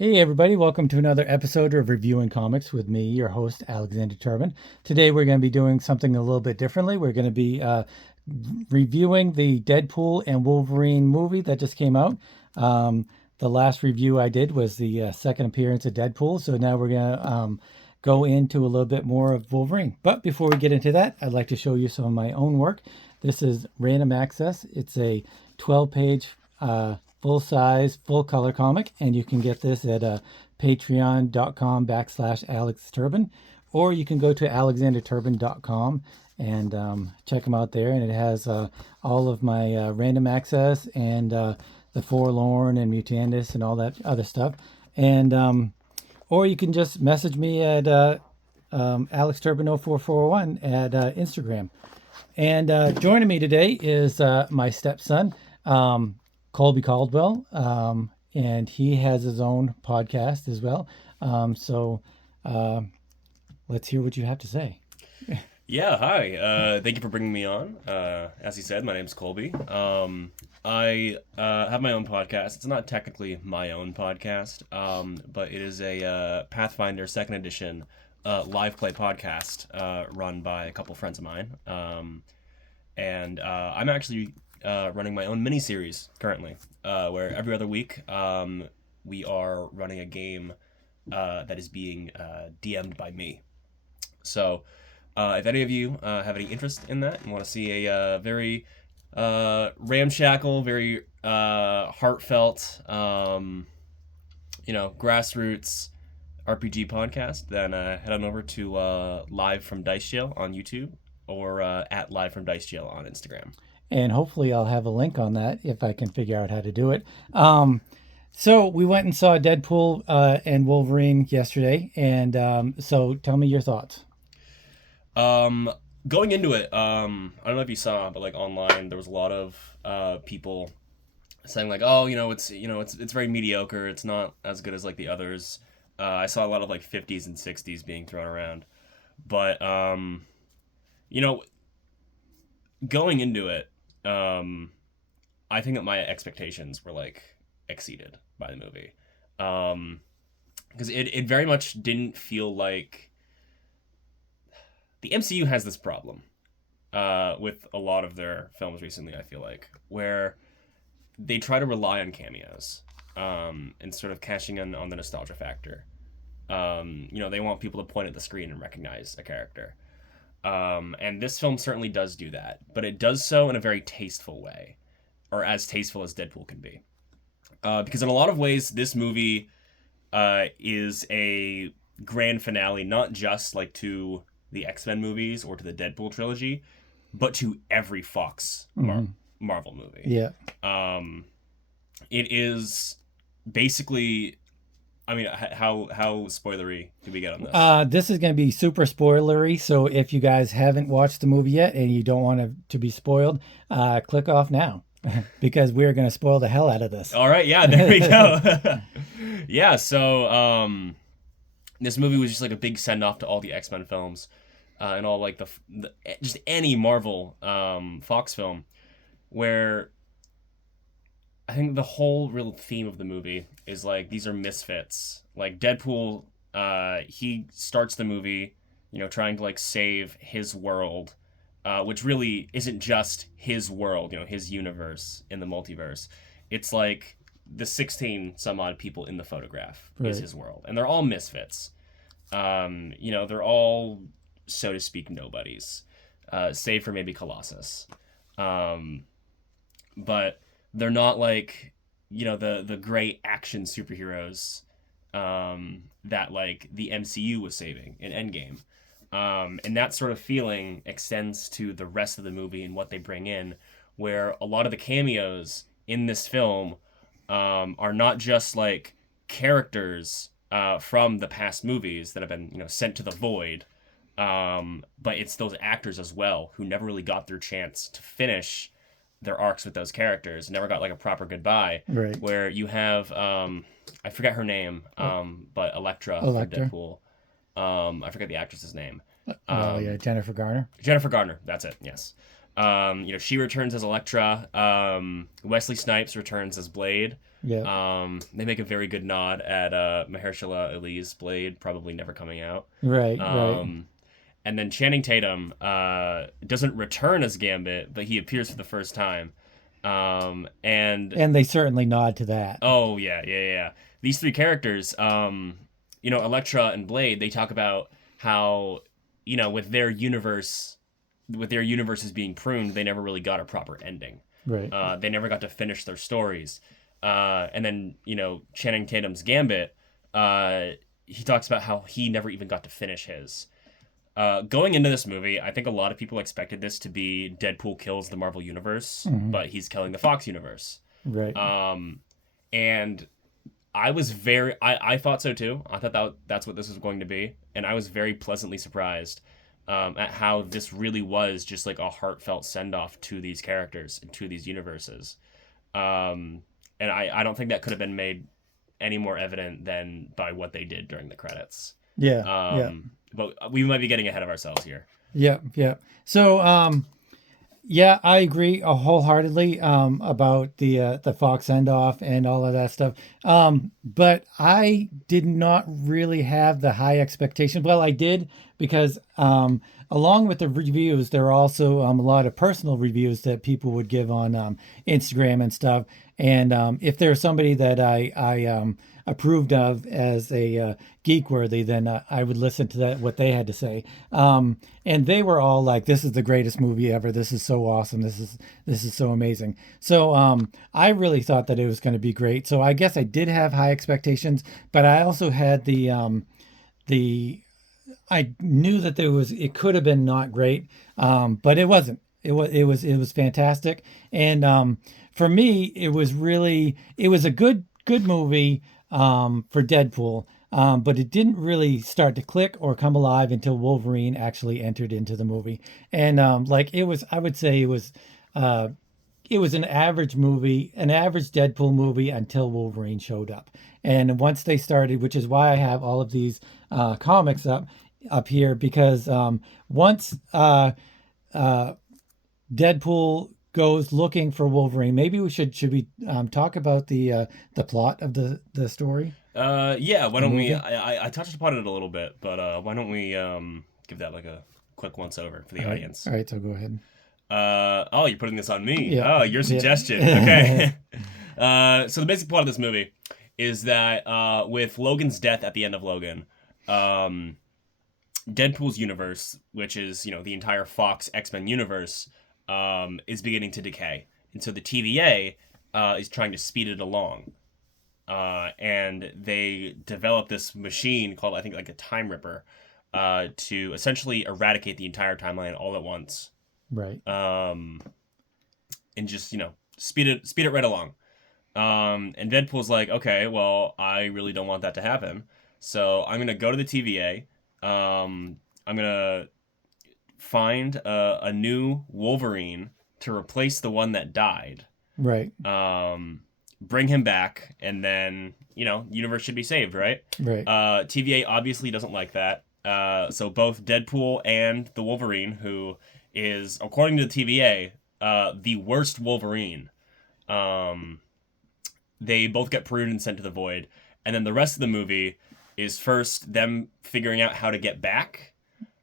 Hey everybody, welcome to another episode of Reviewing Comics with me, your host, Alexander Turbin. Today we're going to be doing something a little bit differently. We're going to be reviewing the Deadpool and Wolverine movie that just came out. The last review I did was the second appearance of Deadpool, so now we're going to go into a little bit more of Wolverine. But before we get into that, I'd like to show you some of my own work. This is Random Access. It's a 12-page full-size, full-color comic, and you can get this at patreon.com/Alex Turbin, or you can go to alexanderturbin.com and check them out there, and it has all of my Random Access and the Forlorn and Mutandis and all that other stuff. And or you can just message me at AlexTurbin04401 at Instagram. And joining me today is my stepson, Colby Caldwell, and he has his own podcast as well. So let's hear what you have to say. Yeah, hi. Thank you for bringing me on. As he said, my name's Colby. I have my own podcast. It's not technically my own podcast, but it is a Pathfinder 2nd Edition live play podcast run by a couple friends of mine. And I'm actually running my own mini-series currently, where every other week we are running a game that is being DM'd by me. So if any of you have any interest in that and want to see a very ramshackle, very heartfelt, grassroots RPG podcast, then head on over to Live from Dice Jail on YouTube or at Live from Dice Jail on Instagram. And hopefully I'll have a link on that if I can figure out how to do it. So we went and saw Deadpool and Wolverine yesterday, and so tell me your thoughts. Going into it, I don't know if you saw, but like online, there was a lot of people saying like, oh, it's very mediocre. It's not as good as like the others. I saw a lot of like 50s and 60s being thrown around, but going into it, I think that my expectations were like exceeded by the movie, because it very much didn't feel like. The MCU has this problem with a lot of their films recently, I feel like, where they try to rely on cameos and sort of cashing in on the nostalgia factor. They want people to point at the screen and recognize a character. And this film certainly does do that, but it does so in a very tasteful way, or as tasteful as Deadpool can be. Because in a lot of ways, this movie is a grand finale, not just like to the X-Men movies or to the Deadpool trilogy, but to every Fox Marvel movie. Yeah. It is basically, I mean, how spoilery do we get on this? This is going to be super spoilery, so if you guys haven't watched the movie yet and you don't want to be spoiled, click off now because we're going to spoil the hell out of this. All right, yeah, there we go. Yeah, so this movie was just like a big send-off to all the X-Men films and all like the just any Marvel Fox film, where I think the whole real theme of the movie is like these are misfits. Like Deadpool, he starts the movie, trying to like save his world, which really isn't just his world, his universe in the multiverse. It's like the 16 some odd people in the photograph is his world, and they're all misfits. They're all, so to speak, nobodies, save for maybe Colossus. But they're not like, the great action superheroes that like the MCU was saving in Endgame. And that sort of feeling extends to the rest of the movie and what they bring in, where a lot of the cameos in this film are not just like characters from the past movies that have been, sent to the void, but it's those actors as well who never really got their chance to finish their arcs with those characters, never got like a proper goodbye. Right. Where you have I forget her name, but Elektra for Deadpool. I forget the actress's name. Jennifer Garner. Jennifer Garner, that's it. Yes. She returns as Elektra. Wesley Snipes returns as Blade. Yeah. They make a very good nod at Mahershala Ali's Blade probably never coming out. Right. Right. Um, and then Channing Tatum doesn't return as Gambit, but he appears for the first time. And And they certainly nod to that. oh yeah, yeah, yeah. These three characters, Elektra and Blade, they talk about how with their universes being pruned, they never really got a proper ending. Right. They never got to finish their stories. And then Channing Tatum's Gambit, he talks about how he never even got to finish his. Going into this movie, I think a lot of people expected this to be Deadpool kills the Marvel Universe, but he's killing the Fox Universe. Right. And I thought so too. I thought that's what this was going to be, and I was very pleasantly surprised at how this really was just like a heartfelt send off to these characters and to these universes. And I don't think that could have been made any more evident than by what they did during the credits. Yeah. Yeah. But we might be getting ahead of ourselves here. Yeah. Yeah. So, yeah, I agree wholeheartedly about the Fox send off and all of that stuff. But I did not really have the high expectations. Well, I did because along with the reviews, there are also a lot of personal reviews that people would give on Instagram and stuff. And if there's somebody that I approved of as a geek worthy, then I would listen to what they had to say. And they were all like, "This is the greatest movie ever. This is so awesome. This is so amazing." So I really thought that it was going to be great. So I guess I did have high expectations, but I also had the I knew that it could have been not great, but it wasn't. It was fantastic, and for me, it was a good movie for Deadpool. But it didn't really start to click or come alive until Wolverine actually entered into the movie. And I would say it was an average movie, an average Deadpool movie until Wolverine showed up. And once they started, which is why I have all of these comics up here, because once Deadpool goes looking for Wolverine, maybe we talk about the plot of the story. Yeah, why don't we? Movie? I touched upon it a little bit, but why don't we give that like a quick once over for the All right. audience? All right, so go ahead. Oh, you're putting this on me. Yeah. Oh, your Yeah. suggestion. Okay. So the basic plot of this movie is that with Logan's death at the end of Logan, Deadpool's universe, which is the entire Fox X-Men universe, is beginning to decay, and so the TVA is trying to speed it along. And they develop this machine called, I think, like a Time Ripper, to essentially eradicate the entire timeline all at once. Right. And just speed it right along. And Deadpool's like, okay, well, I really don't want that to happen, so I'm gonna go to the TVA. I'm gonna find a new Wolverine to replace the one that died. Right. Bring him back, and then universe should be saved, right? Right. TVA obviously doesn't like that. So both Deadpool and the Wolverine, who is, according to the TVA, the worst Wolverine, they both get pruned and sent to the void. And then the rest of the movie is first them figuring out how to get back,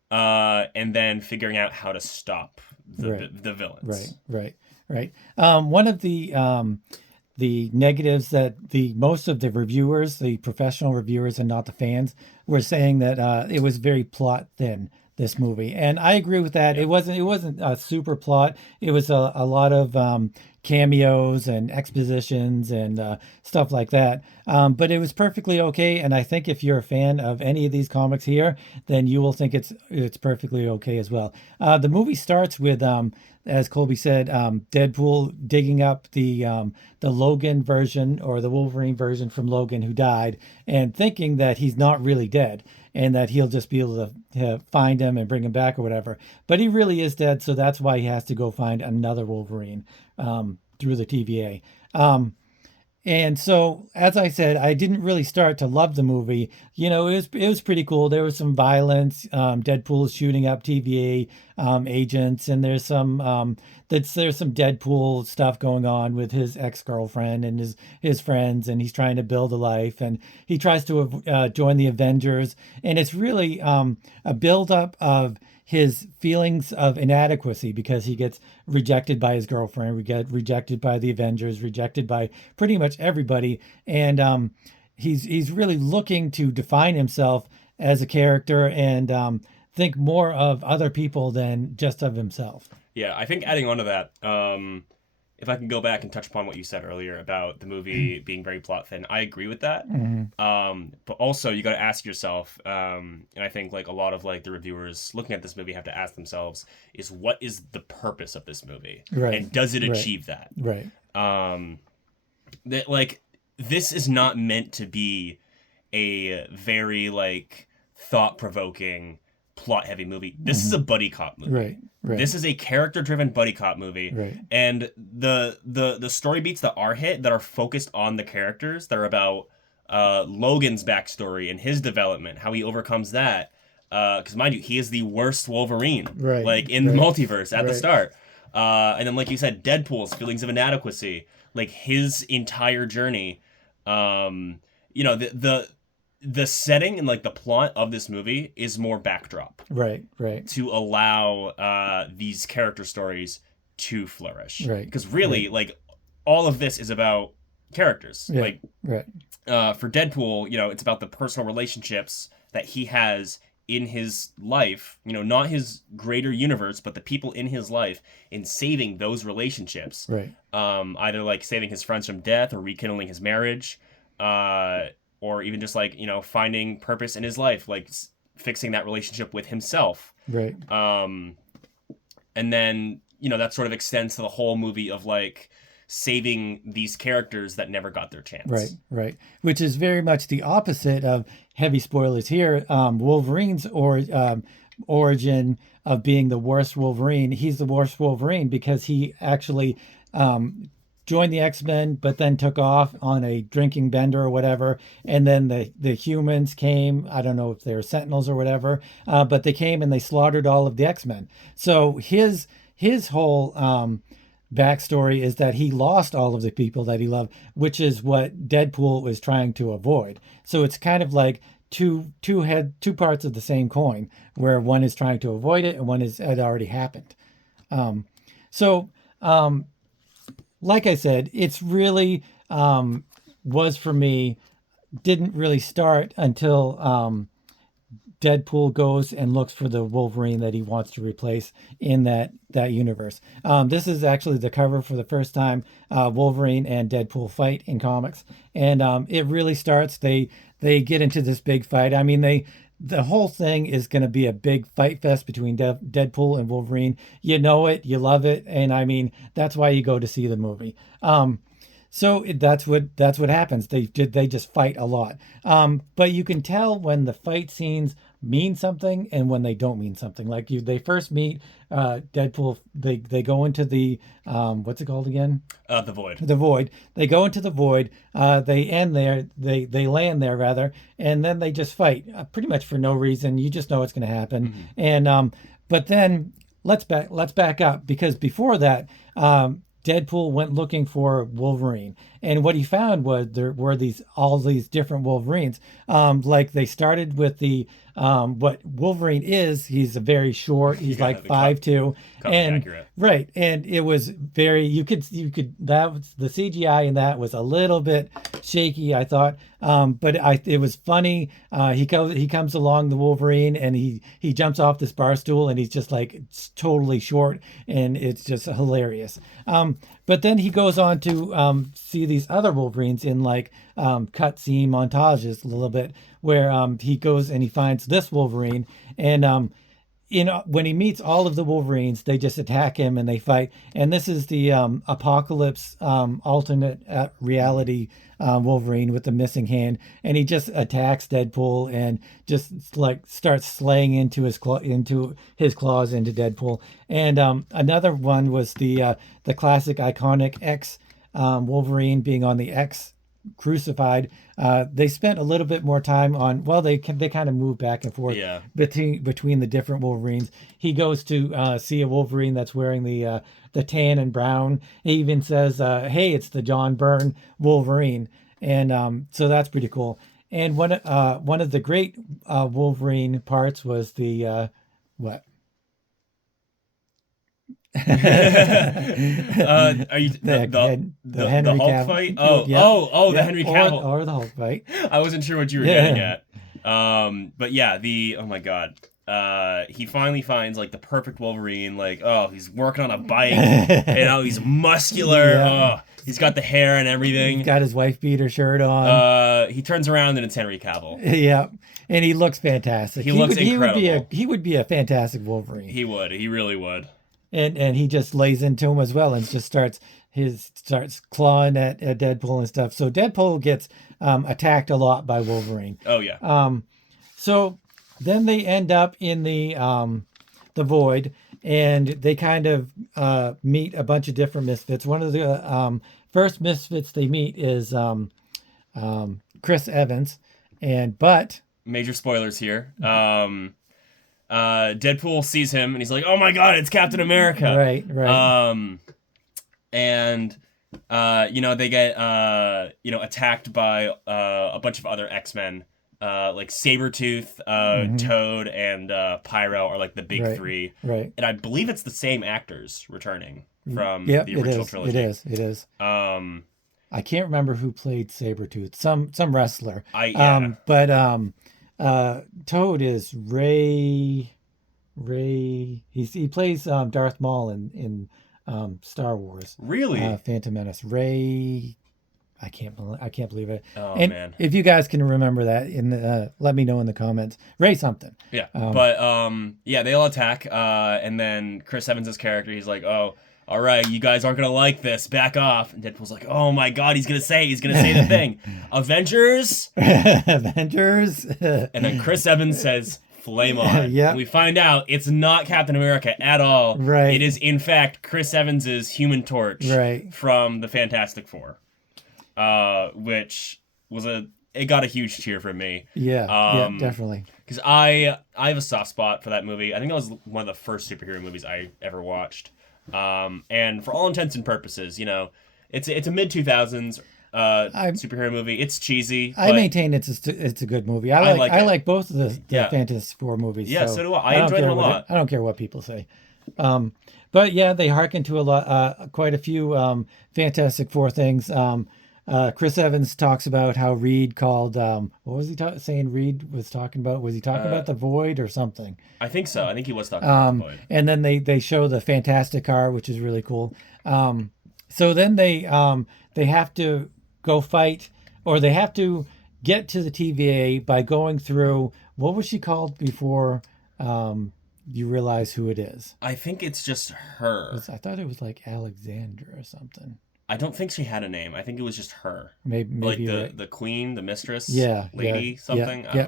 and then figuring out how to stop the villains. Right. One of the negatives that most of the reviewers, the professional reviewers and not the fans, were saying that it was very plot thin, this movie, and I agree with that. Yeah. It wasn't a super plot. It was a lot of cameos and expositions and stuff like that. But it was perfectly okay, and I think if you're a fan of any of these comics here, then you will think it's perfectly okay as well. The movie starts with as Colby said, Deadpool digging up the Logan version, or the Wolverine version from Logan who died, and thinking that he's not really dead and that he'll just be able to find him and bring him back or whatever. But he really is dead, so that's why he has to go find another Wolverine through the TVA. And so, as I said, I didn't really start to love the movie. It was pretty cool. There was some violence. Deadpool is shooting up TVA. agents, and there's some Deadpool stuff going on with his ex-girlfriend and his friends, and he's trying to build a life, and he tries to join the Avengers, and it's really a buildup of his feelings of inadequacy because he gets rejected by his girlfriend, we get rejected by the Avengers, rejected by pretty much everybody, and he's really looking to define himself as a character and think more of other people than just of himself. Yeah, I think adding on to that, if I can go back and touch upon what you said earlier about the movie being very plot thin, I agree with that. But also you got to ask yourself, and I think like a lot of like the reviewers looking at this movie have to ask themselves, is what is the purpose of this movie, Right. and does it Right. achieve that? Right. That like this is not meant to be a very like thought provoking plot heavy movie. This is a buddy cop movie. Right. Right. This is a character driven buddy cop movie. Right. And the story beats that are hit that are focused on the characters that are about Logan's backstory and his development, how he overcomes that. Because mind you, he is the worst Wolverine, Right. like in the Right. multiverse at the Right. start. And then like you said, Deadpool's feelings of inadequacy, like his entire journey. You know, the setting and like the plot of this movie is more backdrop Right. Right. to allow these character stories to flourish. Right. Because really, like, all of this is about characters. Yeah. Like, Right. for Deadpool, you know, it's about the personal relationships that he has in his life, you know, not his greater universe, but the people in his life, in saving those relationships. Right. Either like saving his friends from death or rekindling his marriage, or even just like, you know, finding purpose in his life, like fixing that relationship with himself. Right. And then, you know, that sort of extends to the whole movie of like saving these characters that never got their chance. Right, right. Which is very much the opposite of heavy spoilers here. Wolverine's origin of being the worst Wolverine. He's the worst Wolverine because he actually joined the X-Men, but then took off on a drinking bender or whatever. And then the humans came. I don't know if they were Sentinels or whatever, but they came and they slaughtered all of the X-Men. So his whole backstory is that he lost all of the people that he loved, which is what Deadpool was trying to avoid. So it's kind of like two parts of the same coin, where one is trying to avoid it and one had already happened. Like I said, it's really was for me, didn't really start until Deadpool goes and looks for the Wolverine that he wants to replace in that universe. This is actually the cover for the first time Wolverine and Deadpool fight in comics, and it really starts. They get into this big fight. I mean, the whole thing is going to be a big fight fest between Deadpool and Wolverine. You know it, you love it, and I mean that's why you go to see the movie. So that's what happens. They just fight a lot. But you can tell when the fight scenes mean something and when they don't mean something. Like they first meet Deadpool. They go into the what's it called again? The Void. The Void. They go into the Void. They end there. They land there rather, and then they just fight pretty much for no reason. You just know it's going to happen. Mm-hmm. And but then let's back up, because before that. Deadpool went looking for Wolverine, and what he found was there were all these different Wolverines. Like they started with the what Wolverine is. He's a very short. He's like 5'2", and accurate. Right, and it was very. You could that was the CGI in that was a little bit shaky, I thought, but it was funny. He comes along the Wolverine, and he jumps off this bar stool, and he's just like it's totally short, and it's just hilarious. But then he goes on to see these other Wolverines in like cutscene montages a little bit, where he goes and he finds this Wolverine, and when he meets all of the Wolverines, they just attack him and they fight. And this is the Apocalypse alternate reality Wolverine with the missing hand, and he just attacks Deadpool and just like starts slaying into his claws into Deadpool. And another one was the classic iconic X Wolverine being on the X crucified. They spent a little bit more time on. Well, they kind of move back and forth Yeah. between the different Wolverines. He goes to see a Wolverine that's wearing the tan and brown. He even says, "Hey, it's the John Byrne Wolverine," and so that's pretty cool. And one of the great Wolverine parts was the what? Are you The the Henry Hulk Cavill fight? yeah, The yeah, Henry Cavill. or the Hulk fight. I wasn't sure what you were getting at. But yeah, oh my god. He finally finds like the perfect Wolverine. Like, oh, he's working on a bike. He's muscular. Yeah. Oh, he's got the hair and everything. He's got his wife beater shirt on. He turns around and it's Henry Cavill. Yeah, and he looks fantastic. He looks incredible. He would be a fantastic Wolverine. He would. He really would. And he just lays into him as well and just starts clawing at Deadpool and stuff. So Deadpool gets attacked a lot by Wolverine. Oh yeah. So then they end up in the Void, and they kind of meet a bunch of different misfits. One of the first misfits they meet is Chris Evans, but major spoilers here. Deadpool sees him and he's like, "Oh my god, it's Captain America!" Right. And they get attacked by a bunch of other X-Men, like Sabretooth, Toad, and Pyro are like the big three. Right. And I believe it's the same actors returning from the original trilogy. It is. I can't remember who played Sabretooth. Some wrestler. Toad is Ray. He plays Darth Maul in Star Wars. Really? Phantom Menace. Ray. I can't believe it. Oh and man! If you guys can remember that, let me know in the comments. Ray something. Yeah. They all attack. And then Chris Evans' character, he's like, "Oh, all right, you guys aren't gonna like this. Back off." And Deadpool's like, "Oh my god, he's gonna say the thing, Avengers." Avengers. And then Chris Evans says, "Flame on." Yeah. We find out it's not Captain America at all. Right. It is in fact Chris Evans's Human Torch. Right. From the Fantastic Four. Which was it got a huge cheer from me. Yeah, definitely. Because I have a soft spot for that movie. I think that was one of the first superhero movies I ever watched. And for all intents and purposes, it's a mid 2000s superhero movie. It's cheesy. I maintain it's a good movie. I like both of the Fantastic Four movies. Yeah, so do I. I enjoyed them a lot. I don't care what people say. But yeah, they hearken to quite a few Fantastic Four things. Chris Evans talks about how Reed called, what was he saying Reed was talking about? Was he talking about the Void or something? I think so. I think he was talking about the Void. And then they show the Fantastic car, which is really cool. So then they have to go fight, or they have to get to the TVA by going through, what was she called before you realize who it is? I think it's just her. I thought it was like Alexandra or something. I don't think she had a name. I think it was just her. Maybe like the queen, the mistress, lady, something. Yeah.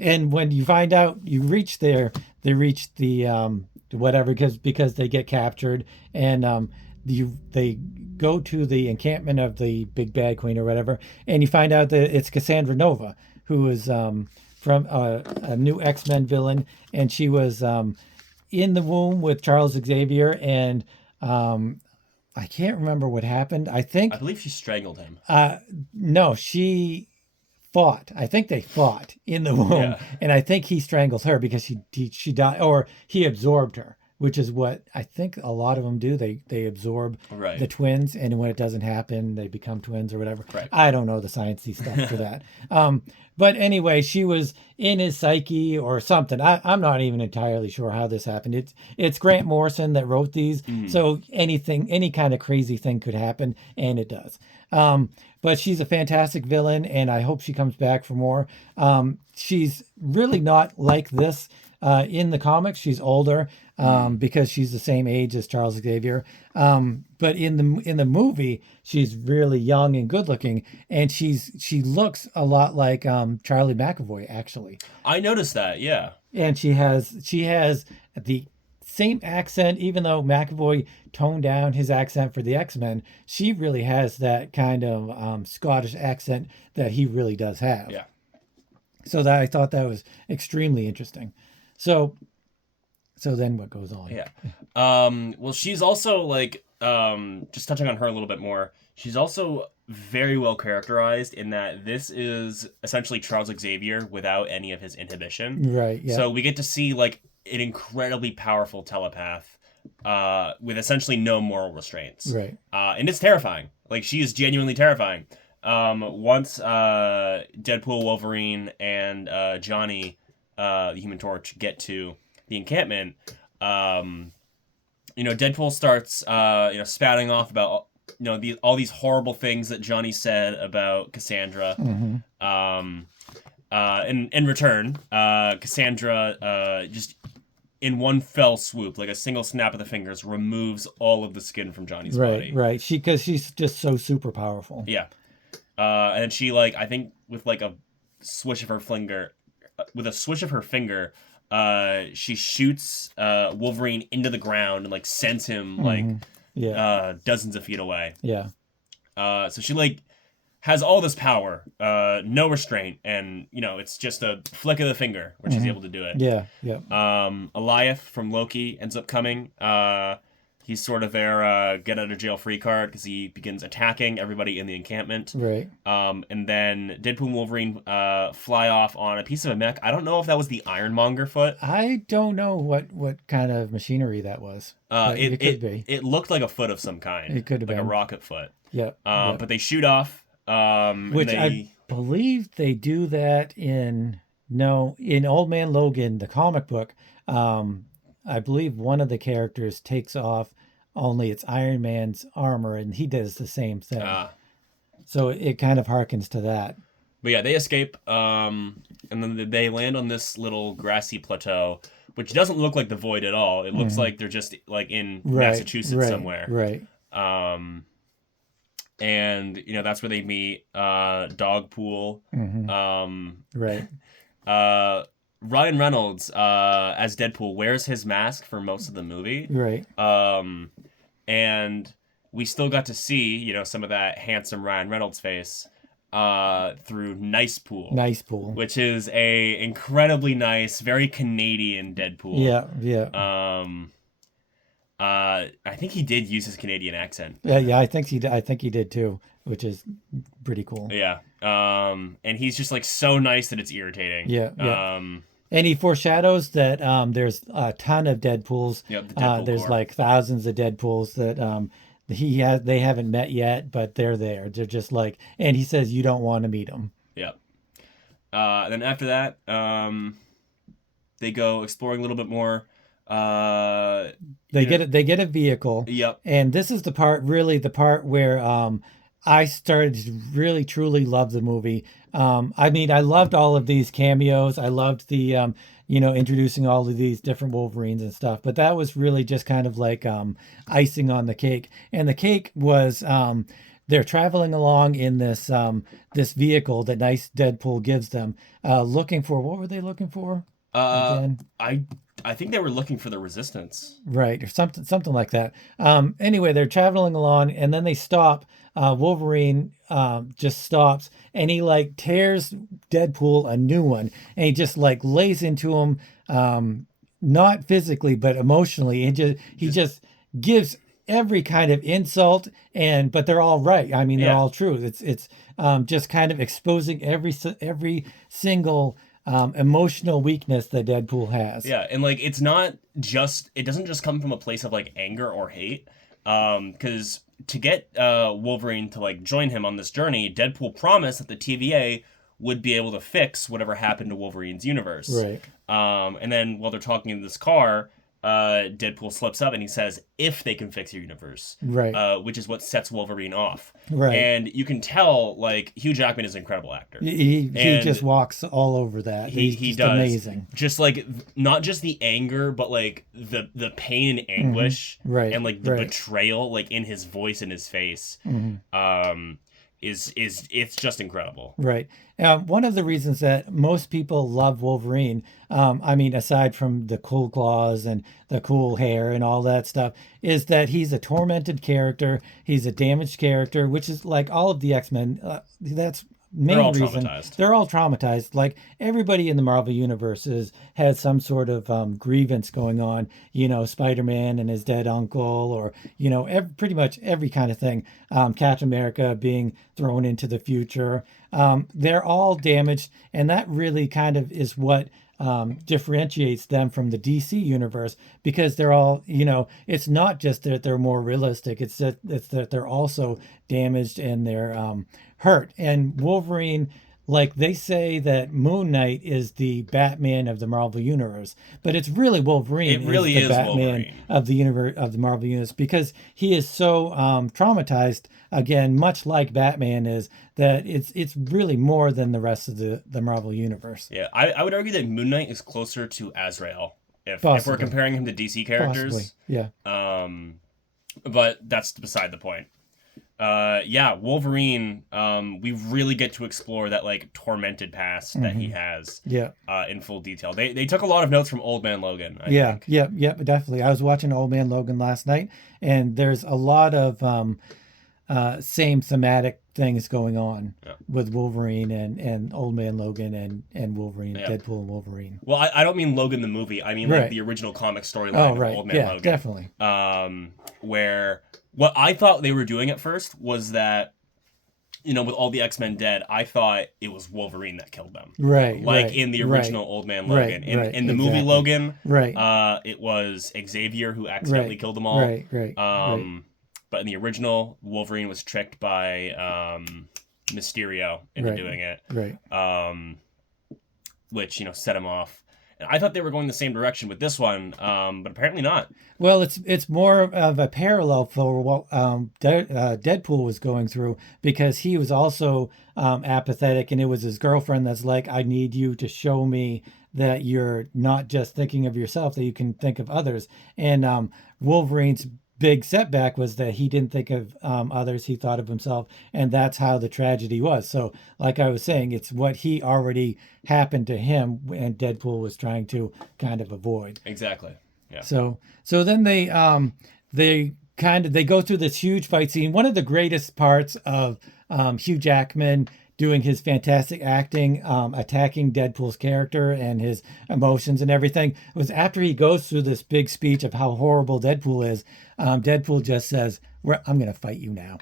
And when you find out, you reach there, they reach the whatever because they get captured, and they go to the encampment of the big bad queen or whatever, and you find out that it's Cassandra Nova, who is from a new X-Men villain, and she was in the womb with Charles Xavier, and I can't remember what happened. I believe she strangled him. No, she fought. I think they fought in the womb, and I think he strangled her because she died, or he absorbed her, which is what I think a lot of them do. They absorb the twins, and when it doesn't happen, they become twins or whatever. Right. I don't know the sciencey stuff for that. But anyway, she was in his psyche or something. I'm not even entirely sure how this happened. It's Grant Morrison that wrote these, so any kind of crazy thing could happen, and it does. But she's a fantastic villain, and I hope she comes back for more. She's really not like this in the comics. She's older because she's the same age as Charles Xavier. But in the movie, she's really young and good looking, and she looks a lot like Charlie McAvoy, actually. I noticed that, yeah. And she has the same accent, even though McAvoy toned down his accent for the X-Men, she really has that kind of Scottish accent that he really does have. Yeah. So that I thought that was extremely interesting. So then what goes on? Yeah. Well, she's also like, just touching on her a little bit more. She's also very well characterized in that this is essentially Charles Xavier without any of his inhibition. Right. Yeah. So we get to see like an incredibly powerful telepath, with essentially no moral restraints. Right. And it's terrifying. Like, she is genuinely terrifying. Once Deadpool, Wolverine, and Johnny, the Human Torch, get to the encampment, Deadpool starts, spouting off about, all these horrible things that Johnny said about Cassandra. Mm-hmm. In return, Cassandra, just in one fell swoop, like a single snap of the fingers, removes all of the skin from Johnny's body. Right. Because she's just so super powerful. Yeah. And she, like, I think with like a swish of her finger, she shoots Wolverine into the ground and like sends him like dozens of feet away. Yeah. So she like has all this power, no restraint, and it's just a flick of the finger when she's able to do it. Yeah. Eliath from Loki ends up coming. He's sort of their get out of jail free card because he begins attacking everybody in the encampment. Right. And then Deadpool and Wolverine fly off on a piece of a mech. I don't know if that was the Ironmonger foot. I don't know what kind of machinery that was. It could be. It looked like a foot of some kind. It could have been. Like a rocket foot. Yeah. But they shoot off. Which I believe they do that in Old Man Logan, the comic book. I believe one of the characters takes off only it's Iron Man's armor, and he does the same thing. So it kind of harkens to that. But yeah, they escape, and then they land on this little grassy plateau, which doesn't look like the Void at all. It looks like they're just like in Massachusetts somewhere. Right. And that's where they meet Dogpool. Right. Ryan Reynolds as Deadpool wears his mask for most of the movie. Right. And we still got to see, some of that handsome Ryan Reynolds face through Nice Pool, which is a incredibly nice, very Canadian Deadpool. Yeah. I think he did use his Canadian accent. Yeah. I think he did too, which is pretty cool. Yeah. And he's just like so nice that it's irritating. Yeah. And he foreshadows that there's a ton of Deadpools. Yep, the Deadpool there's Corps. like thousands of Deadpools that they haven't met yet, but they're there. They're just like, and he says you don't want to meet them. Yep. Then after that, they go exploring a little bit more. They get a vehicle. Yep. And this is the part where I started to really truly love the movie. I mean, I loved all of these cameos. I loved the introducing all of these different Wolverines and stuff. But that was really just kind of like icing on the cake. And the cake was they're traveling along in this vehicle that Nice Deadpool gives them, looking for, what were they looking for? Again? I think they were looking for the Resistance. Right, or something like that. Anyway, they're traveling along, and then they stop. Wolverine just stops, and he like tears Deadpool a new one, and he just like lays into him, not physically but emotionally, and he just gives every kind of insult, but they're all right. I mean, they're all true. It's just kind of exposing every single emotional weakness that Deadpool has. Yeah, and like it doesn't just come from a place of like anger or hate. Because to get Wolverine to like join him on this journey, Deadpool promised that the TVA would be able to fix whatever happened to Wolverine's universe. Right. And then while they're talking in this car, Deadpool slips up and he says, "If they can fix your universe," right? Which is what sets Wolverine off, right? And you can tell, like, Hugh Jackman is an incredible actor. He just walks all over that. He does amazing. Just like not just the anger, but like the pain and anguish, right? And like the betrayal, like in his voice and his face. is it's just incredible. Right. One of the reasons that most people love Wolverine, I mean, aside from the cool claws and the cool hair and all that stuff, is that he's a tormented character. He's a damaged character, which is like all of the X-Men. That's They're main all reason. traumatized. They're all traumatized. Like everybody in the Marvel universe has some sort of grievance going on. Spider-Man and his dead uncle, or pretty much every kind of thing. Captain America being thrown into the future. They're all damaged, and that really kind of is what differentiates them from the DC universe, because they're all, it's not just that they're more realistic, it's that they're also damaged and they're hurt. And Wolverine, like they say that Moon Knight is the Batman of the Marvel universe, but it's really Wolverine. It really is the is Batman Wolverine. of the universe, of the Marvel universe, because he is so traumatized. Again, much like Batman is, that it's really more than the rest of the Marvel universe. Yeah, I would argue that Moon Knight is closer to Azrael if we're comparing him to DC characters. Possibly, yeah. But that's beside the point. Yeah, Wolverine, we really get to explore that like tormented past that he has. Yeah. In full demail. They took a lot of notes from Old Man Logan, I Yeah, think. yeah, definitely. I was watching Old Man Logan last night, and there's a lot of same thematic things going on with Wolverine and Old Man Logan and Wolverine, Deadpool and Wolverine. Well, I don't mean Logan the movie. I mean like the original comic storyline of Old Man Logan. Definitely. Where what I thought they were doing at first was that, with all the X-Men dead, I thought it was Wolverine that killed them. Right. Like in the original Old Man Logan. In the movie Logan, it was Xavier who accidentally killed them all. Right. But in the original, Wolverine was tricked by Mysterio into doing it. Right. Which, set him off. And I thought they were going the same direction with this one, but apparently not. Well, it's more of a parallel for what Deadpool was going through, because he was also apathetic, and it was his girlfriend that's like, I need you to show me that you're not just thinking of yourself, that you can think of others. And Wolverine's big setback was that he didn't think of others, he thought of himself, and that's how the tragedy was. So like I was saying, it's what he already happened to him, and Deadpool was trying to kind of avoid. Exactly. Yeah. So then they go through this huge fight scene. One of the greatest parts of Hugh Jackman doing his fantastic acting, attacking Deadpool's character and his emotions and everything, was after he goes through this big speech of how horrible Deadpool is. Deadpool just says, I'm going to fight you now.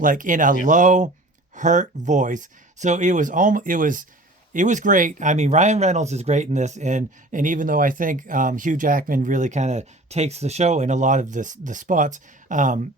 Like in a low, hurt voice. So it was great. I mean, Ryan Reynolds is great in this, and even though I think Hugh Jackman really kind of takes the show in a lot of the spots, a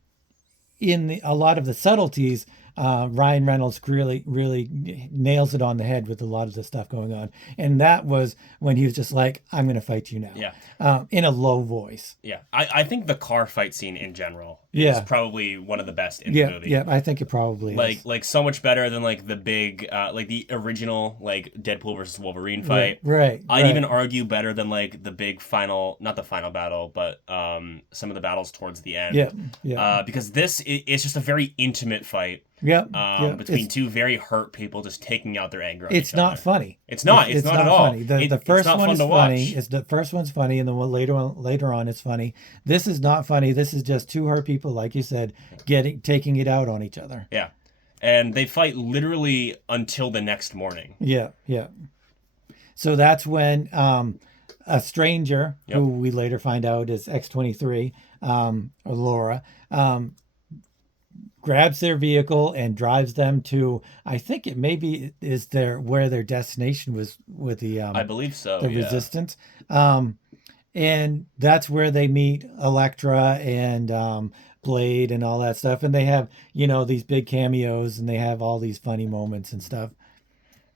lot of the subtleties, Ryan Reynolds really nails it on the head with a lot of the stuff going on. And that was when he was just like, I'm going to fight you now. Yeah. In a low voice. Yeah. I think the car fight scene in general is probably one of the best in the movie. Yeah, I think it probably is. Like so much better than like the big, like the original, like Deadpool versus Wolverine fight. Right. I'd even argue better than like the big final, not the final battle, but some of the battles towards the end. Yeah. Because it's just a very intimate fight. Between two very hurt people just taking out their anger on each other. It's not funny. It's not at all. Funny. The first one is funny. The first one's funny, and then later on it's funny. This is not funny. This is just two hurt people, like you said, taking it out on each other. Yeah. And they fight literally until the next morning. Yeah. So that's when a stranger, who we later find out is X-23, or Laura, grabs their vehicle and drives them to, I think it maybe is where their destination was with the I believe so. The Resistance. And that's where they meet Elektra and Blade and all that stuff. And they have, these big cameos, and they have all these funny moments and stuff.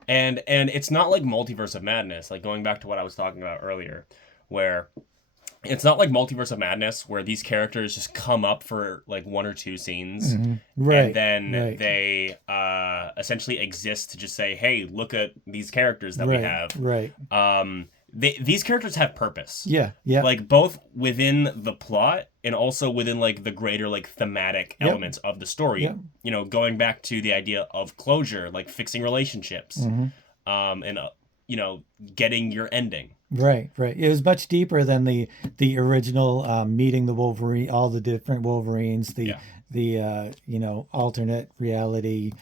And it's not like Multiverse of Madness, like going back to what I was talking about earlier, where it's not like Multiverse of Madness where these characters just come up for like one or two scenes, and then they essentially exist to just say, hey, look at these characters that we have. These characters have purpose. Yeah. Like both within the plot and also within like the greater like thematic Yep. elements of the story. Yep. You know, going back to the idea of closure, like fixing relationships, and you know, getting your ending. Right, right. It was much deeper than the original meeting the Wolverine, all the different Wolverines, Yeah. the you know, alternate reality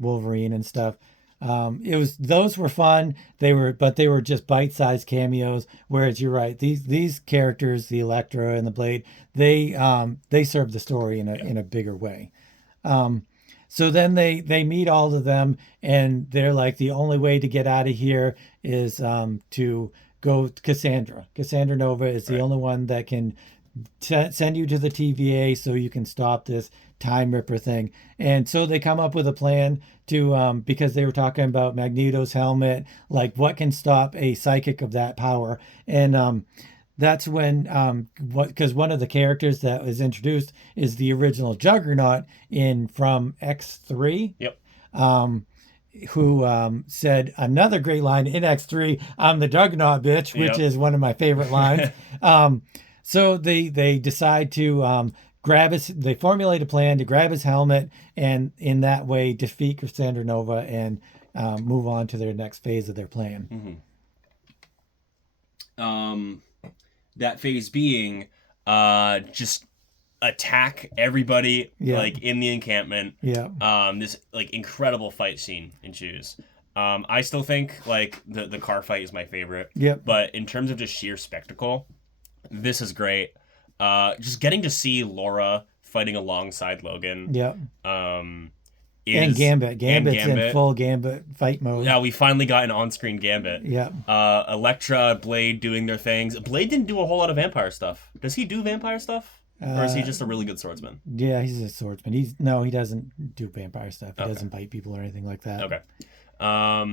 Wolverine and stuff. It was, those were fun. But they were just bite-sized cameos. Whereas you're right, these characters, the Elektra and the Blade, they serve the story in a bigger way. So then they meet all of them, and they're like, the only way to get out of here is to go to Cassandra. Cassandra Nova is the Right. only one that can send you to the TVA so you can stop this time ripper thing. And so they come up with a plan to because they were talking about Magneto's helmet, like what can stop a psychic of that power. And that's when because one of the characters that was introduced is the original Juggernaut in from X3. Yep. Who said another great line in X3, "I'm the Juggernaut, bitch," which Yep. is one of my favorite lines. So they decide to they formulate a plan to grab his helmet and in that way defeat Cassandra Nova and move on to their next phase of their plan. That phase being just attack everybody like in the encampment. Yeah. This like incredible fight scene ensues. I still think like the car fight is my favorite. Yep. But in terms of just sheer spectacle, this is great. Just getting to see Laura fighting alongside Logan. Yep. Is, and Gambit. Gambit's and Gambit. in full Gambit fight mode. Yeah, we finally got an on-screen Gambit. Yeah. Elektra, Blade doing their things. Blade didn't do a whole lot of vampire stuff. Does he do vampire stuff? Or is he just a really good swordsman? Yeah, he's a swordsman. He doesn't do vampire stuff. He doesn't bite people or anything like that. Okay.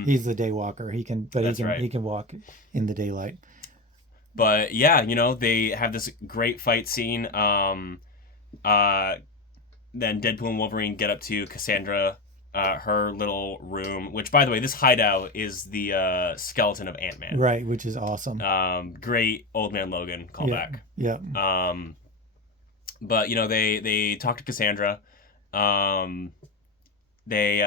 He's the daywalker. He can walk in the daylight. But yeah, you know, they have this great fight scene. Then Deadpool and Wolverine get up to Cassandra, her little room, which, by the way, this hideout is the skeleton of Ant-Man. Right, which is awesome. Great Old Man Logan callback. Yeah. But, you know, they talk to Cassandra. They,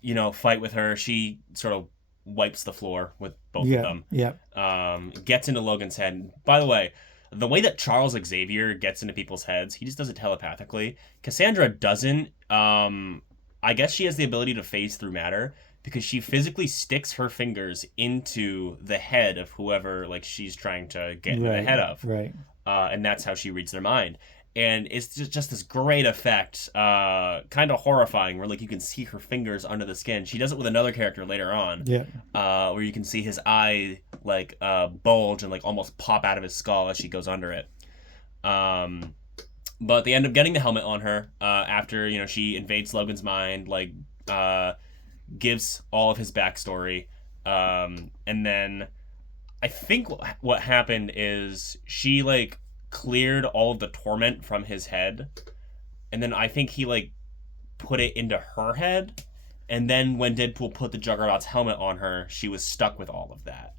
you know, fight with her. She sort of wipes the floor with both of them. Yeah. Gets into Logan's head. By the way, the way that Charles Xavier gets into people's heads, he just does it telepathically. Cassandra doesn't. I guess she has the ability to phase through matter because she physically sticks her fingers into the head of whoever like she's trying to get into the head of. Right. And that's how she reads their mind. And it's just this great effect, kind of horrifying, where like you can see her fingers under the skin. She does it with another character later on, where you can see his eye like bulge and like almost pop out of his skull as she goes under it. But they end up getting the helmet on her after, you know, she invades Logan's mind, like gives all of his backstory, and then I think what happened is she like cleared all of the torment from his head, and then I think he like put it into her head, and then when Deadpool put the Juggernaut's helmet on her, she was stuck with all of that.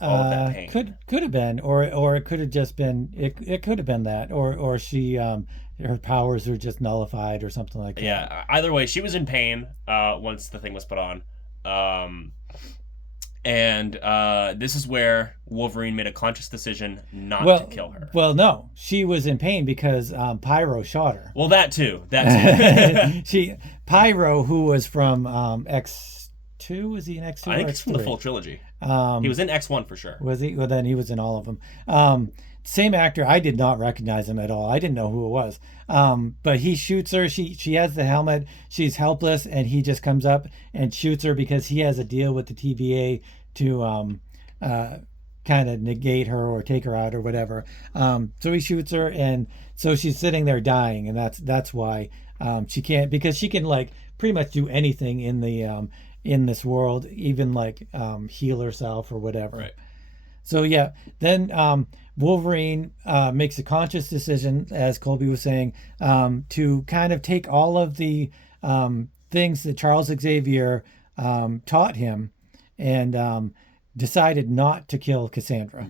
All of that pain. Could have been, or it could have just been it could have been that, or she her powers are just nullified or something like that. Yeah, either way, she was in pain once the thing was put on. And this is where Wolverine made a conscious decision not to kill her. Well, no, she was in pain because Pyro shot her. Well, that too. Pyro, who was from X2, was he in X2? I think it's from the full trilogy. He was in X1 for sure. Was he? Well, then he was in all of them. Same actor. I did not recognize him at all. I didn't know who it was. But he shoots her. She has the helmet. She's helpless, and he just comes up and shoots her because he has a deal with the TVA to kind of negate her or take her out or whatever. So he shoots her, and so she's sitting there dying, and that's why she can't, because she can like pretty much do anything in the in this world, even like heal herself or whatever. Right. So yeah, then Wolverine makes a conscious decision, as Colby was saying, to kind of take all of the things that Charles Xavier taught him and decided not to kill Cassandra.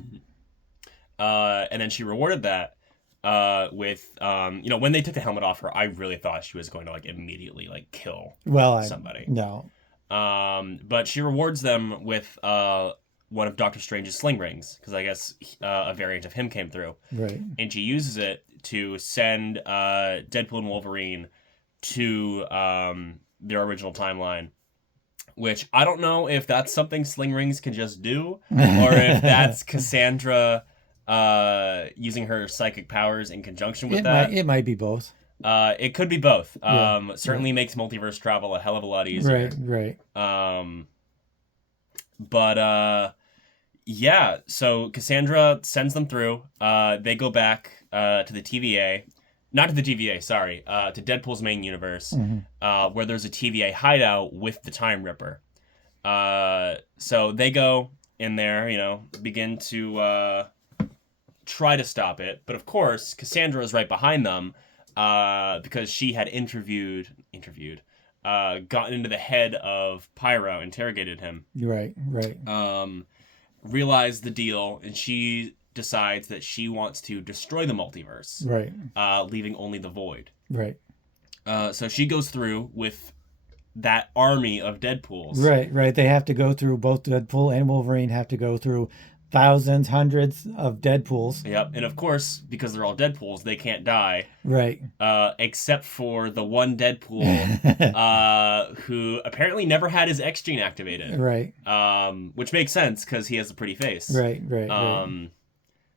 And then she rewarded that with when they took the helmet off her, I really thought she was going to like immediately like kill somebody. No. But she rewards them with one of Doctor Strange's sling rings, because I guess a variant of him came through. Right. And she uses it to send Deadpool and Wolverine to their original timeline, which I don't know if that's something sling rings can just do, or if that's Cassandra using her psychic powers in conjunction with that. It might be both. It could be both. Yeah. Certainly makes multiverse travel a hell of a lot easier. Right. But yeah, so Cassandra sends them through. They go back to the TVA. Not to the TVA, sorry. To Deadpool's main universe, where there's a TVA hideout with the Time Ripper. So they go in there, begin to try to stop it. But of course, Cassandra is right behind them because she had gotten into the head of Pyro, interrogated him. Right. Realized the deal, and she decides that she wants to destroy the multiverse. Right. Leaving only the void. Right. So she goes through with that army of Deadpools. Right. They have to go through, both Deadpool and Wolverine have to go through thousands, hundreds of Deadpools. Yep, and of course, because they're all Deadpools, they can't die. Right. Except for the one Deadpool who apparently never had his X gene activated. Right. Which makes sense because he has a pretty face. Right.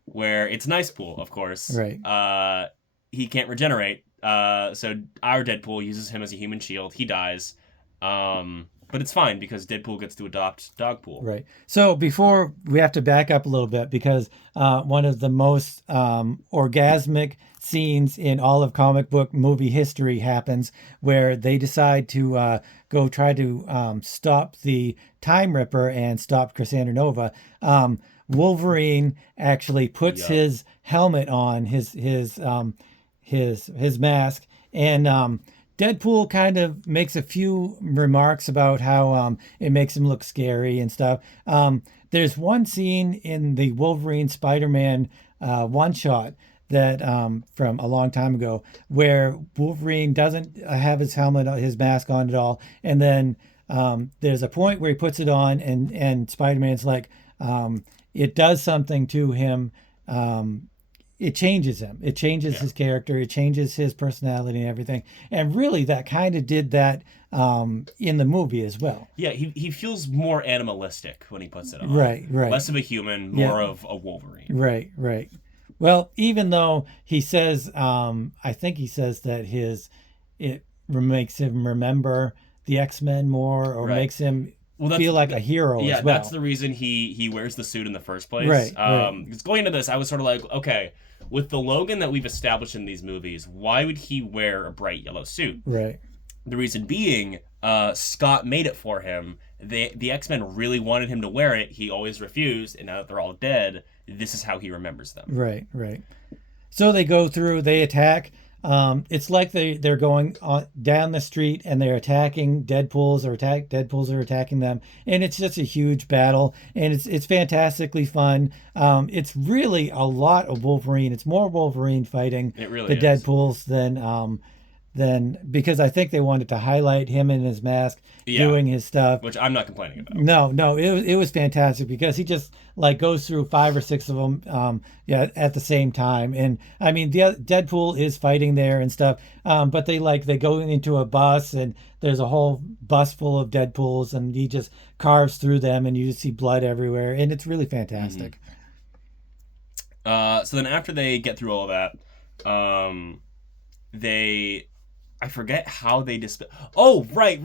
Where it's Nice Pool, of course. Right. He can't regenerate. So our Deadpool uses him as a human shield. He dies. But it's fine because Deadpool gets to adopt Dogpool. Right. So before we have to back up a little bit because one of the most orgasmic scenes in all of comic book movie history happens where they decide to go try to stop the Time Ripper and stop Cassandra Nova. Wolverine actually puts his helmet on, his mask, and Deadpool kind of makes a few remarks about how it makes him look scary and stuff. There's one scene in the Wolverine Spider-Man one-shot that from a long time ago where Wolverine doesn't have his helmet, his mask on at all. And then there's a point where he puts it on and Spider-Man's like, it does something to him. It changes him. It changes his character. It changes his personality and everything. And really, that kind of did that in the movie as well. Yeah, he feels more animalistic when he puts it on. Right. Less of a human, more of a Wolverine. Right. Well, even though he says, I think he says that it makes him remember the X-Men more, or makes him feel like a hero as well. Yeah, that's the reason he wears the suit in the first place. Right. Because going into this, I was sort of like, okay, with the Logan that we've established in these movies, why would he wear a bright yellow suit? Right. The reason being, Scott made it for him. The X-Men really wanted him to wear it. He always refused, and now that they're all dead, this is how he remembers them. Right. So they go through, they attack. It's like they're going down the street and they're attacking Deadpools are attacking them, and it's just a huge battle, and it's fantastically fun. It's really a lot of Wolverine. It's more Wolverine fighting It really the is. Deadpools than because I think they wanted to highlight him in his mask doing his stuff. Which I'm not complaining about. No, it was fantastic because he just like goes through 5 or 6 of them at the same time. And I mean, Deadpool is fighting there and stuff, but they go into a bus and there's a whole bus full of Deadpools and he just carves through them and you just see blood everywhere, and it's really fantastic. So then after they get through all of that, I forget how they Oh, right.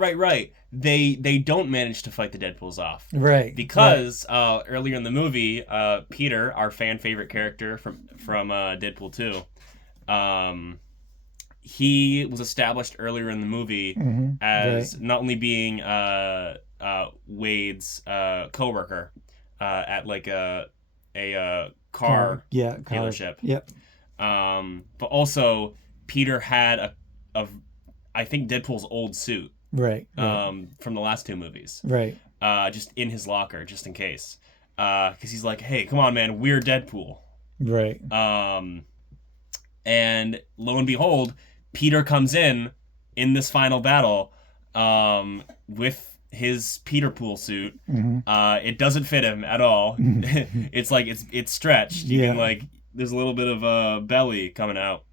They don't manage to fight the Deadpools off. Right. Because earlier in the movie, Peter, our fan favorite character from Deadpool 2, he was established earlier in the movie as not only being Wade's coworker at like a car dealership. Yep. But also Peter had I think Deadpool's old suit. Right. From the last 2 movies. Right. Just in his locker, just in case. Because he's like, hey, come on, man, we're Deadpool. Right. And lo and behold, Peter comes in this final battle, with his Peter Pool suit. Mm-hmm. It doesn't fit him at all. It's like it's stretched. You Yeah. can like there's a little bit of a belly coming out.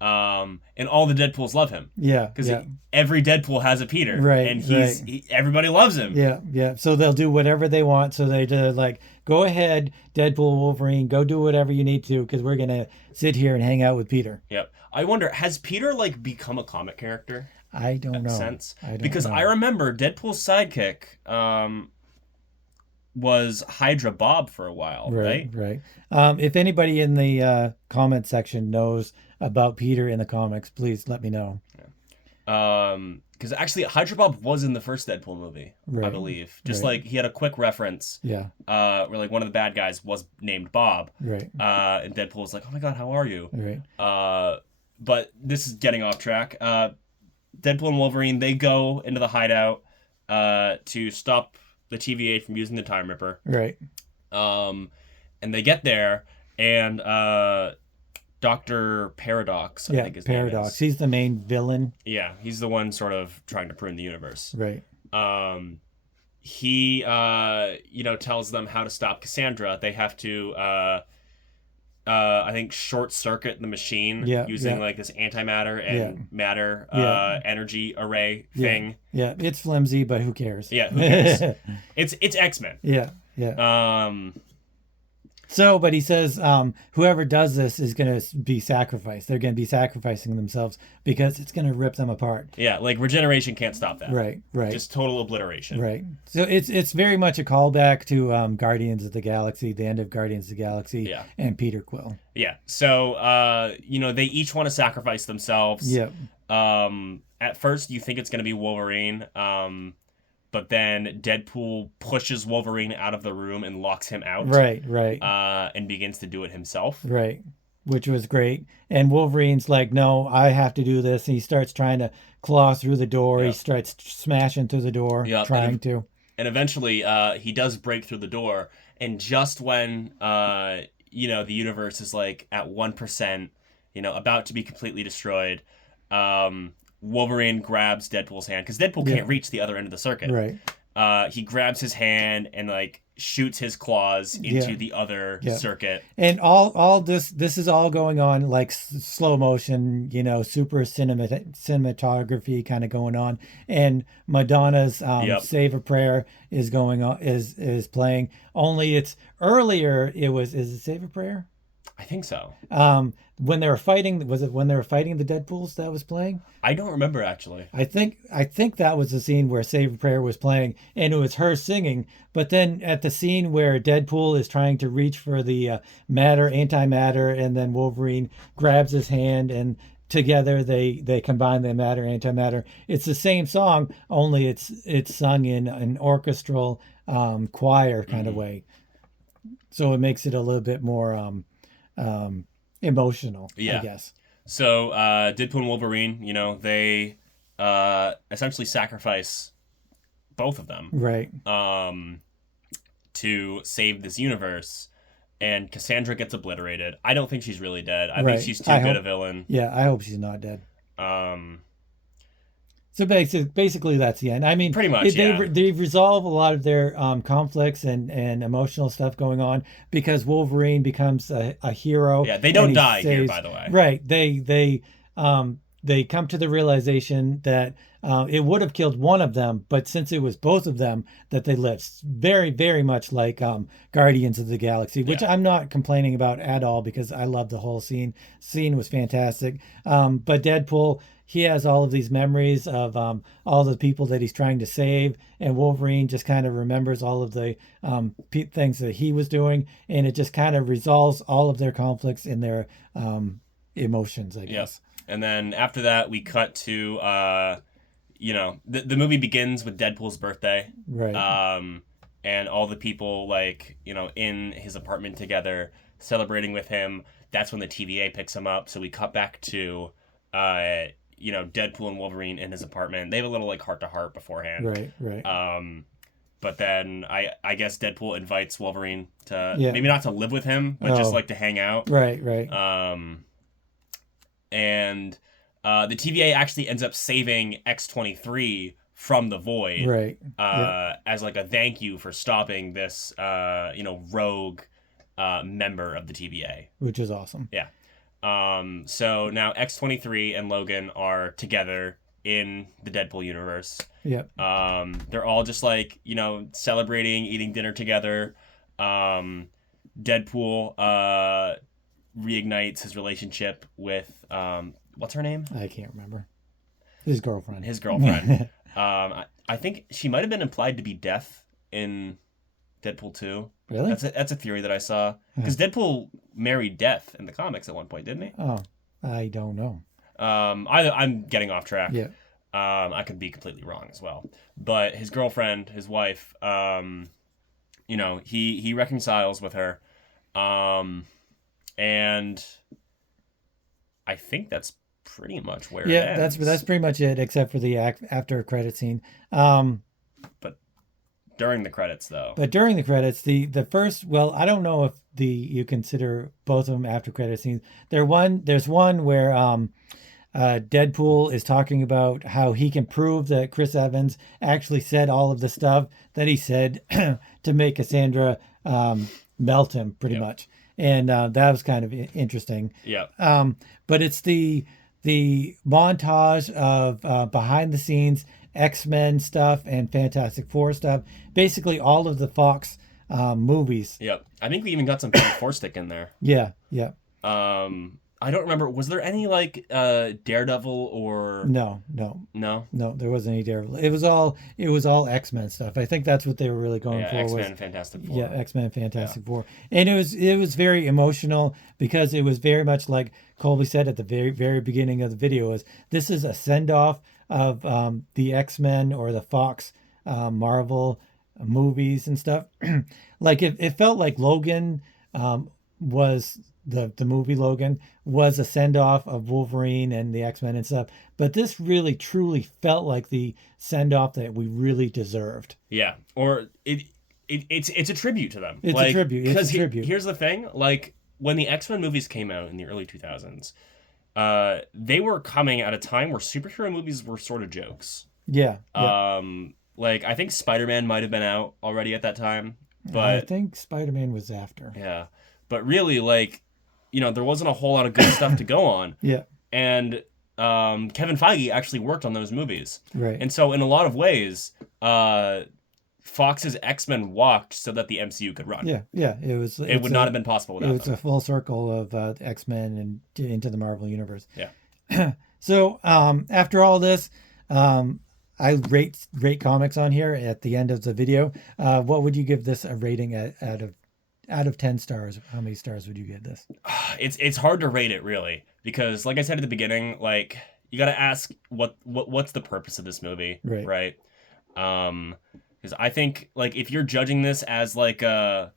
And all the Deadpools love him. Yeah. Because Yeah. every Deadpool has a Peter, Right, and right. everybody loves him. Yeah, yeah. So they'll do whatever they want. So they do like, go ahead, Deadpool, Wolverine, go do whatever you need to, because we're gonna sit here and hang out with Peter. Yep. I wonder, has Peter like become a comic character? I don't know. Sense? I don't because know. I remember Deadpool's sidekick was Hydra Bob for a while, right? Right. If anybody in the comment section knows about Peter in the comics, please let me know. Because actually Hydra Bob was in the first Deadpool movie, I believe. Just like he had a quick reference. Yeah. Where like one of the bad guys was named Bob. Right. And Deadpool was like, "Oh my god, how are you?" Right. But this is getting off track. Deadpool and Wolverine, they go into the hideout to stop the TVA from using the Time Ripper. Right. And they get there, and Dr. Paradox, I think his Paradox. name is. He's the main villain. Yeah, he's the one sort of trying to prune the universe. Right. He, tells them how to stop Cassandra. They have to, I think, short circuit the machine using like this antimatter and matter energy array thing. Yeah, it's flimsy, but who cares? Yeah, who cares? It's X-Men. Yeah. But he says whoever does this is going to be sacrificed. They're going to be sacrificing themselves because it's going to rip them apart. Yeah, like regeneration can't stop that. Right. Just total obliteration. Right. So it's very much a callback to Guardians of the Galaxy, the end of Guardians of the Galaxy, and Peter Quill. Yeah. So, they each want to sacrifice themselves. Yeah. At first, you think it's going to be Wolverine. But then Deadpool pushes Wolverine out of the room and locks him out. Right. And begins to do it himself. Right. Which was great. And Wolverine's like, no, I have to do this. And he starts trying to claw through the door. He starts smashing through the door, trying to. And eventually, he does break through the door. And just when, the universe is like at 1%, about to be completely destroyed, Wolverine grabs Deadpool's hand because Deadpool can't reach the other end of the circuit. Right. He grabs his hand and like shoots his claws into the other circuit. And all this is all going on like slow motion, super cinematography kind of going on. And Madonna's Save a Prayer is going on, is playing. Only it's earlier. Is it Save a Prayer? I think so. When they were fighting, was it when they were fighting the Deadpools that was playing? I don't remember actually. I think that was the scene where Save a Prayer was playing, and it was her singing. But then at the scene where Deadpool is trying to reach for the antimatter, and then Wolverine grabs his hand, and together they combine the matter antimatter. It's the same song, only it's sung in an orchestral choir kind of way. So it makes it a little bit more emotional, I guess. So Deadpool and Wolverine, they essentially sacrifice both of them, right? To save this universe, and Cassandra gets obliterated. I don't think she's really dead. I think she's too good a villain. Yeah, I hope she's not dead. So basically, that's the end. I mean, pretty much. They resolve a lot of their conflicts and emotional stuff going on because Wolverine becomes a hero. Yeah, they don't die here, by the way. Right. They come to the realization that it would have killed one of them, but since it was both of them, that they lived. Very, very much like Guardians of the Galaxy, which I'm not complaining about at all because I love the whole scene. Scene was fantastic. But Deadpool, he has all of these memories of all the people that he's trying to save, and Wolverine just kind of remembers all of the things that he was doing, and it just kind of resolves all of their conflicts in their emotions, I guess. And then after that, we cut to, the movie begins with Deadpool's birthday. Right. And all the people, in his apartment together, celebrating with him. That's when the TVA picks him up. So we cut back to, Deadpool and Wolverine in his apartment. They have a little, heart-to-heart beforehand. Right. But then I guess Deadpool invites Wolverine to Yeah. maybe not to live with him, but just Oh. like to hang out. Right, right. And the TVA actually ends up saving X-23 from the void, Right. Yeah. as like a thank you for stopping this rogue member of the TVA. Which is awesome. Yeah. So now X-23 and Logan are together in the Deadpool universe. Yep. They're all just like, celebrating, eating dinner together. Deadpool reignites his relationship with what's her name? I can't remember. His girlfriend. His girlfriend. I think she might have been implied to be Death in Deadpool 2. Really? That's a theory that I saw. Because Deadpool married Death in the comics at one point, didn't he? Oh, I don't know. I'm getting off track. Yeah. I could be completely wrong as well. But his girlfriend, his wife, he reconciles with her. And I think that's pretty much where it ends. that's pretty much it, except for the after credit scene. But during the credits, though. But during the credits, the first, well, I don't know if you consider both of them after credit scenes. There's one where Deadpool is talking about how he can prove that Chris Evans actually said all of the stuff that he said to make Cassandra melt him, pretty much. And that was kind of interesting. Yeah. But it's the montage of behind the scenes X-Men stuff and Fantastic Four stuff. Basically, all of the Fox movies. Yep. I think we even got some Four Stick in there. Yeah. Yeah. I don't remember. Was there any like Daredevil or No? There wasn't any Daredevil. It was all X-Men stuff. I think that's what they were really going for. X-Men, Fantastic Four. Yeah, X-Men, Fantastic Four, and it was very emotional because it was very much like Colby said at the very very beginning of the video. This is a send off of the X-Men or the Fox Marvel movies and stuff. Like it felt like Logan was. The movie Logan was a send-off of Wolverine and the X-Men and stuff, but this really truly felt like the send-off that we really deserved. Yeah, or it's a tribute to them. It's a tribute. It's a tribute. Here's the thing, like when the X-Men movies came out in the early 2000s, they were coming at a time where superhero movies were sort of jokes. Yeah. Like I think Spider-Man might have been out already at that time, but I think Spider-Man was after. Yeah, but really, like, there wasn't a whole lot of good stuff to go on. Yeah. And Kevin Feige actually worked on those movies. Right. And so in a lot of ways, Fox's X-Men walked so that the MCU could run. Yeah. Yeah. It would not have been possible without them. It was a full circle of X-Men and into the Marvel universe. Yeah. So after all this, I rate comics on here at the end of the video. What would you give this a rating out of 10 stars? How many stars would you give this? It's hard to rate it, really, because like I said at the beginning, like you got to ask what's the purpose of this movie, right? Because I think like if you're judging this as like a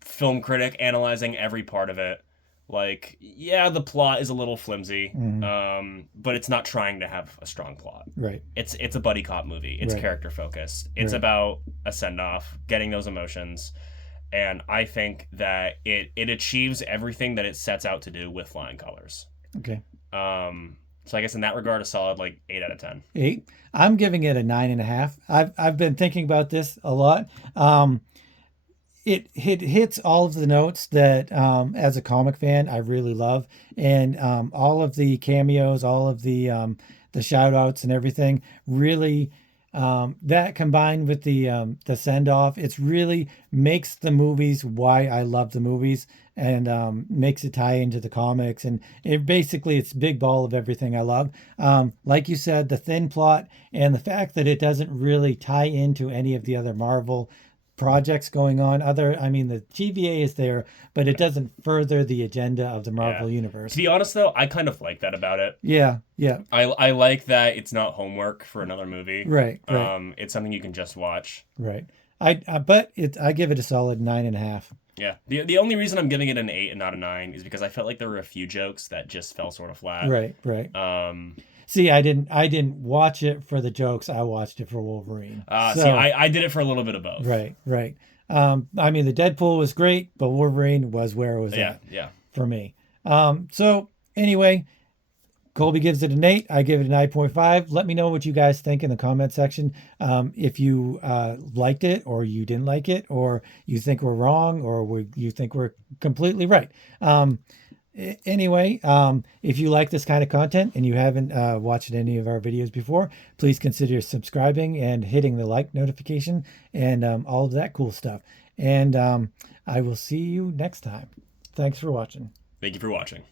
film critic analyzing every part of it, like, yeah, the plot is a little flimsy, but it's not trying to have a strong plot. Right. It's a buddy cop movie. It's character focused. It's about a send off, getting those emotions, and I think that it achieves everything that it sets out to do with flying colors. Okay. So I guess in that regard, a solid like 8 out of 10. 8. I'm giving it a 9.5. I've been thinking about this a lot. It hits all of the notes that as a comic fan I really love, and all of the cameos, all of the shout outs and everything really that combined with the send off, it's really makes the movies why I love the movies, and makes it tie into the comics, and it's big ball of everything I love. Like you said, the thin plot and the fact that it doesn't really tie into any of the other Marvel projects going on. The TVA is there, but it doesn't further the agenda of the Marvel universe. To be honest, though, I kind of like that about it. Yeah. I like that it's not homework for another movie. Right. It's something you can just watch. Right. I give it a solid 9.5. Yeah. The only reason I'm giving it an 8 and not a 9 is because I felt like there were a few jokes that just fell sort of flat. Right. See, I didn't watch it for the jokes. I watched it for Wolverine. See, So I did it for a little bit of both. right, right. I mean, the Deadpool was great, but Wolverine was where it was Yeah, at yeah. for me. So anyway, Colby gives it an 8. I give it a 9.5. Let me know what you guys think in the comment section. If you liked it or you didn't like it, or you think we're wrong, or you think we're completely right. Anyway, if you like this kind of content and you haven't watched any of our videos before, please consider subscribing and hitting the like notification and all of that cool stuff. And I will see you next time. Thanks for watching. Thank you for watching.